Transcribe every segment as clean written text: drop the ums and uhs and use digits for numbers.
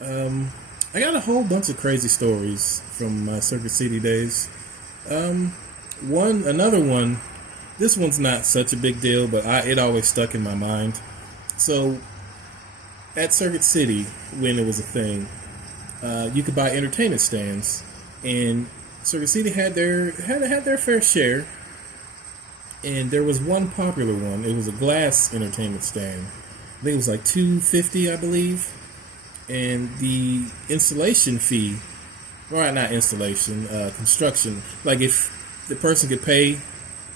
Um, I got a whole bunch of crazy stories from my Circuit City days. Um, another one. This one's not such a big deal, but it always stuck in my mind. So at Circuit City, when it was a thing, you could buy entertainment stands, and Circuit City had their fair share. And there was one popular one. It was a glass entertainment stand. I think it was like $250, I believe. And the installation fee, well, not installation, construction. Like if the person could pay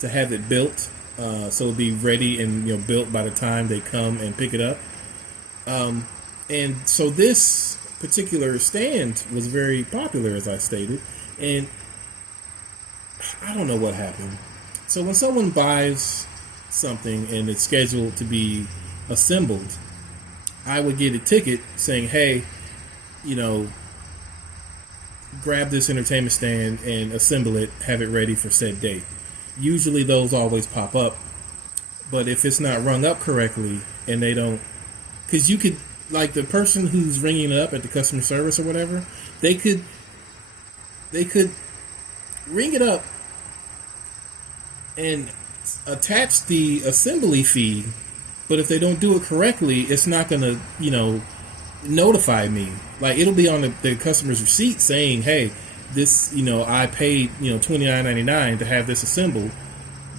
to have it built, so it'd be ready and built by the time they come and pick it up. And so this particular stand was very popular, as I stated, and I don't know what happened. So when someone buys something and it's scheduled to be assembled, I would get a ticket saying, "Hey, you know, grab this entertainment stand and assemble it, have it ready for said date." Usually those always pop up, but if it's not rung up correctly and they don't, because you could, like the person who's ringing it up at the customer service or whatever, they could ring it up and attach the assembly fee, but if they don't do it correctly, it's not going to, notify me. Like it'll be on the customer's receipt saying, "Hey, this, I paid, $29.99 to have this assembled."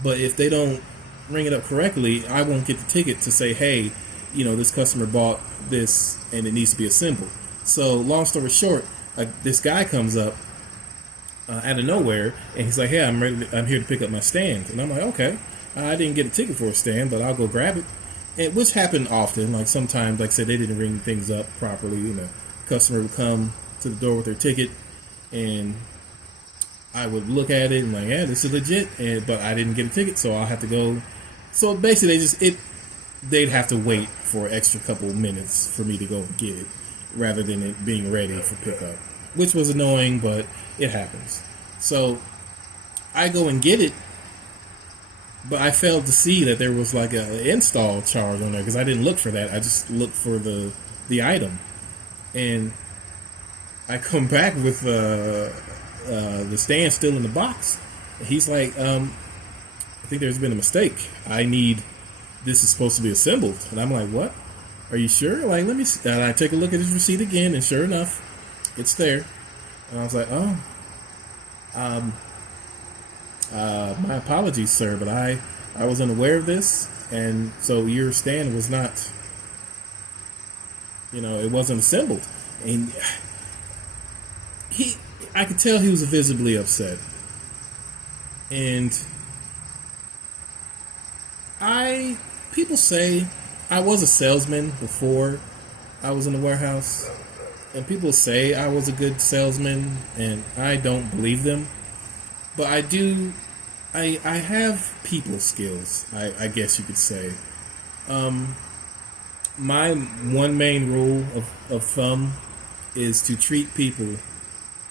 But if they don't ring it up correctly, I won't get the ticket to say, "Hey, this customer bought this and it needs to be assembled." So, long story short, this guy comes up out of nowhere and he's like, "Hey, I'm here to pick up my stand." And I'm like, "Okay, I didn't get a ticket for a stand, but I'll go grab it." And which happened often. Like sometimes, like I said, they didn't ring things up properly. Customer would come to the door with their ticket, and I would look at it and like, "Yeah, this is legit," but I didn't get a ticket, so I'll have to go. So basically, they'd have to wait for an extra couple of minutes for me to go and get it, rather than it being ready for pickup, which was annoying, but it happens. So I go and get it, but I failed to see that there was like an install charge on there because I didn't look for that. I just looked for the item, and I come back with the stand still in the box. And he's like, "I think there's been a mistake. This is supposed to be assembled." And I'm like, "What? Are you sure?" Like, let me see. And I take a look at his receipt again, and sure enough, it's there. And I was like, "Oh, my apologies, sir, but I was unaware of this, and so your stand was not, it wasn't assembled." And he, I could tell he was visibly upset, and people say I was a salesman before I was in the warehouse, and people say I was a good salesman, and I don't believe them. But I do, I have people skills, I guess you could say. My one main rule of thumb is to treat people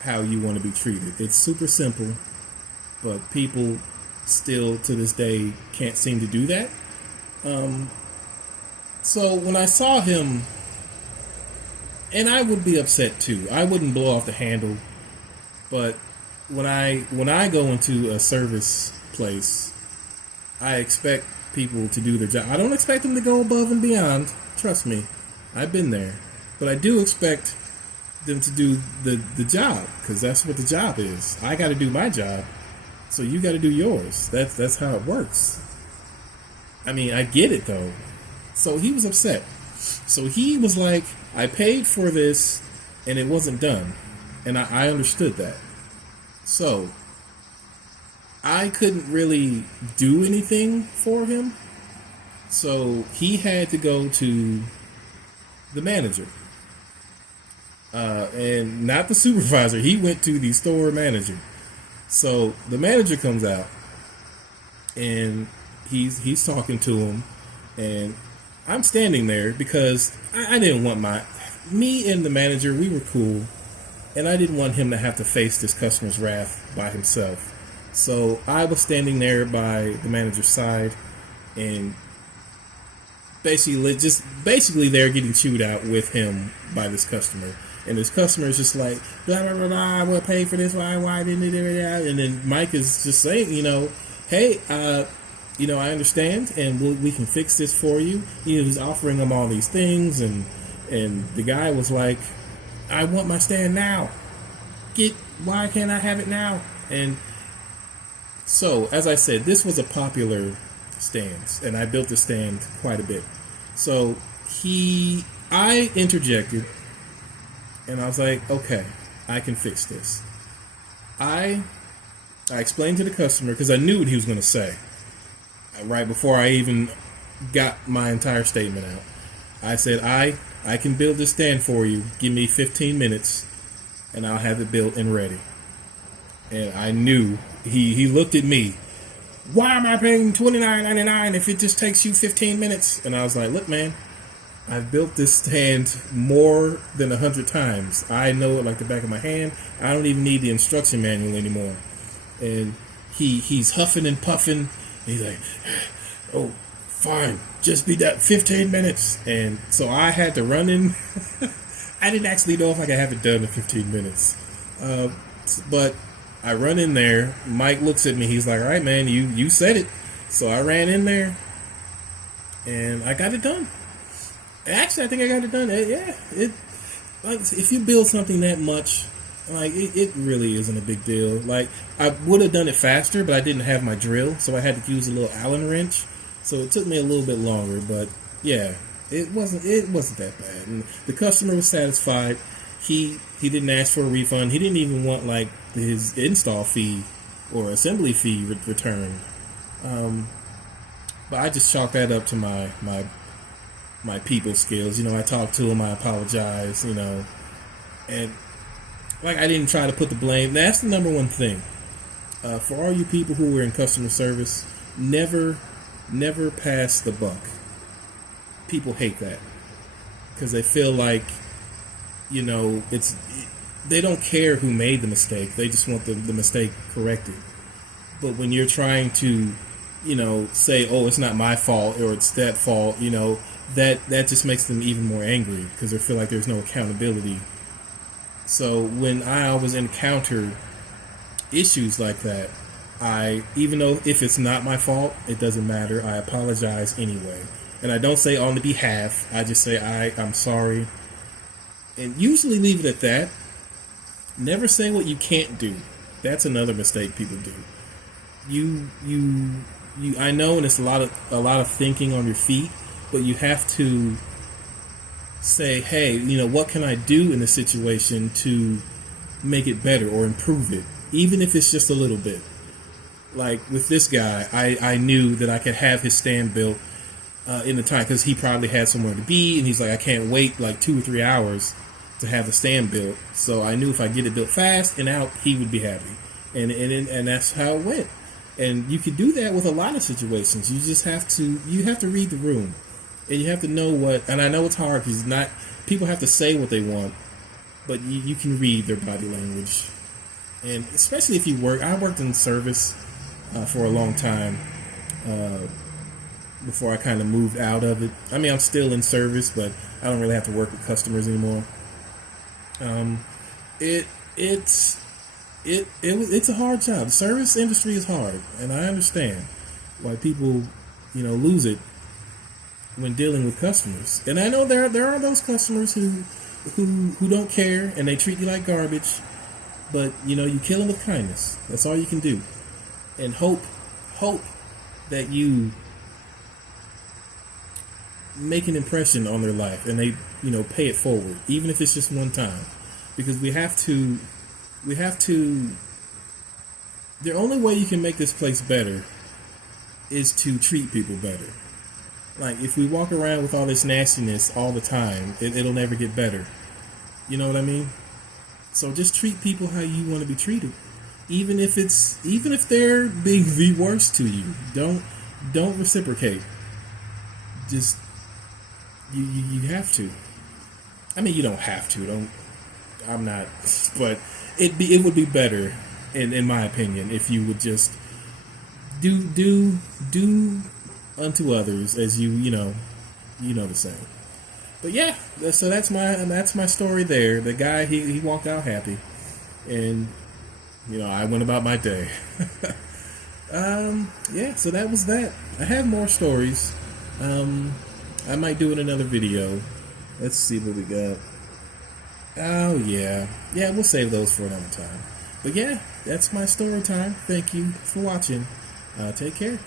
how you want to be treated. It's super simple, but people still to this day can't seem to do that. So when I saw him, and I would be upset too. I wouldn't blow off the handle, but when I go into a service place, I expect people to do their job. I don't expect them to go above and beyond. Trust me, I've been there, but I do expect them to do the job because that's what the job is. I got to do my job, so you got to do yours. That's how it works. I mean, I get it though. So he was upset. So he was like, "I paid for this, and it wasn't done," and I understood that. So I couldn't really do anything for him. So he had to go to the manager, and not the supervisor. He went to the store manager. So the manager comes out, and he's talking to him, and I'm standing there because I didn't want me and the manager, we were cool, and I didn't want him to have to face this customer's wrath by himself. So I was standing there by the manager's side, and basically they're getting chewed out with him by this customer. And this customer is just like, blah, blah, blah, blah, I will pay for this, why didn't it, and then Mike is just saying, hey, I understand, and we can fix this for you. He's offering them all these things, and the guy was like, I want my stand now. Why can't I have it now? And so, as I said, this was a popular stand, and I built the stand quite a bit. So I interjected, and I was like, okay, I can fix this. I explained to the customer, because I knew what he was going to say right before I even got my entire statement out. I said, I can build this stand for you. Give me 15 minutes, and I'll have it built and ready. And I knew, he looked at me, why am I paying $29.99 if it just takes you 15 minutes? And I was like, look, man, I've built this stand more than 100 times. I know it like the back of my hand. I don't even need the instruction manual anymore. And he's huffing and puffing. He's like, oh, fine, just be that 15 minutes. And so I had to run in. I didn't actually know if I could have it done in 15 minutes. But I run in there. Mike looks at me. He's like, all right, man, you said it. So I ran in there, and I got it done. Actually, I think I got it done. Like if you build something that much, like it really isn't a big deal. Like I would have done it faster, but I didn't have my drill, so I had to use a little Allen wrench. So it took me a little bit longer, but yeah, it wasn't that bad. And the customer was satisfied. He didn't ask for a refund. He didn't even want like his install fee or assembly fee returned. But I just chalked that up to my people skills. I talked to him, I apologized, and like I didn't try to put the blame. That's the number one thing. For all you people who are in customer service, never pass the buck. People hate that because they feel like, they don't care who made the mistake. They just want the mistake corrected. But when you're trying to, say, oh, it's not my fault or it's that fault, that just makes them even more angry because they feel like there's no accountability. So when I always encounter issues like that, even though if it's not my fault, it doesn't matter. I apologize anyway. And I don't say on the behalf. I just say, I'm sorry. And usually leave it at that. Never say what you can't do. That's another mistake people do. I know, and it's a lot of thinking on your feet, but you have to say, hey, what can I do in this situation to make it better or improve it, even if it's just a little bit. Like with this guy, I knew that I could have his stand built in the time because he probably had somewhere to be, and he's like, I can't wait like 2 or 3 hours to have the stand built. So I knew if I get it built fast and out, he would be happy, and that's how it went. And you can do that with a lot of situations. You just have to read the room, and you have to know what. And I know it's hard because people have to say what they want, but you can read their body language, and especially if you work. I worked in service for a long time before I kind of moved out of it. I mean, I'm still in service, but I don't really have to work with customers anymore. It's a hard job. The service industry is hard, and I understand why people, lose it when dealing with customers. And I know there are those customers who don't care and they treat you like garbage, but you kill them with kindness. That's all you can do, and hope that you make an impression on their life and they pay it forward, even if it's just one time, because we have to. The only way you can make this place better is to treat people better. Like, if we walk around with all this nastiness all the time, it'll never get better. You know what I mean? So just treat people how you want to be treated, even if they're being the worst to you. Don't reciprocate. Just you have to. I mean, you don't have to. I'm not, but it would be better, in my opinion, if you would just do unto others as you you know the saying. But yeah, so that's my story there. The guy, he walked out happy, and I went about my day. Yeah, so that was that. I have more stories. I might do it in another video. Let's see what we got. Oh yeah, we'll save those for another time. But yeah, that's my story time. Thank you for watching. Take care.